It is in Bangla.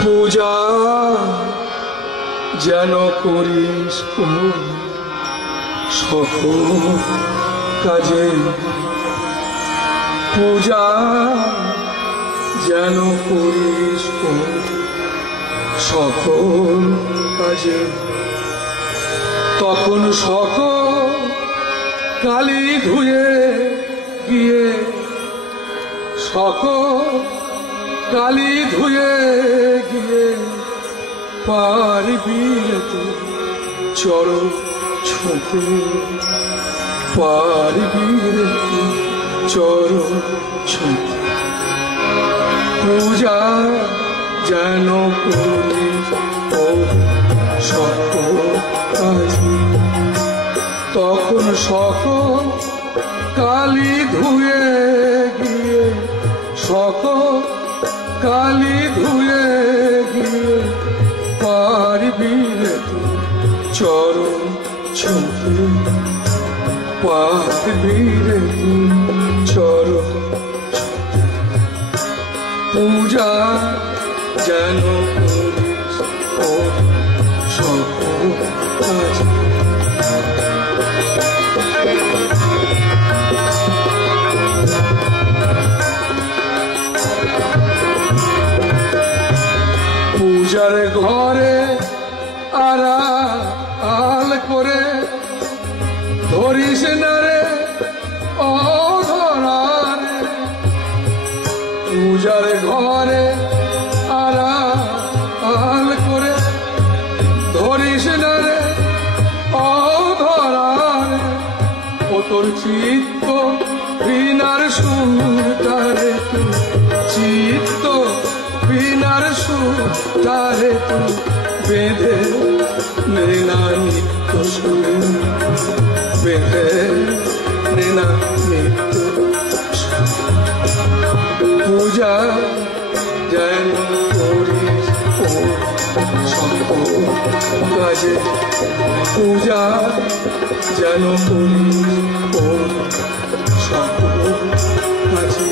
পূজা যেন করিস সকল কাজে, পূজা যেন করিস সকল কাজে। তখন সকল কালি ধুয়ে গিয়ে, সকল কালি ধুয়ে গিয়ে পারবি তুই চরণ ছুঁতে, পারবি তুই চরণ ছুঁতে। পূজা যেন করিস সকল কাজে। তখন সকল কালি ধুয়ে গিয়ে, সকল কালি ধুয়ে গিয়ে পারবি তুই চরণ ছুঁতে, পারবি তুই চরণ ছুঁতে। পূজা যেন করিস সকল কাজে। পূজার ঘরে আড়াল করে ধরিস না রে অধরারে, পূজার ঘরে আড়াল করে ধরিস না রে অধরারে। ও তোর চিত্ত বিনার সুতারে, চিত্ত বিনার সুতারে তুই বেঁধে নেনা নিত্য সুরে, বেঁধে নেনা নিত্য। পূজা যেন করিস সকল কাজে, পূজা যেন করিস সকল কাজে।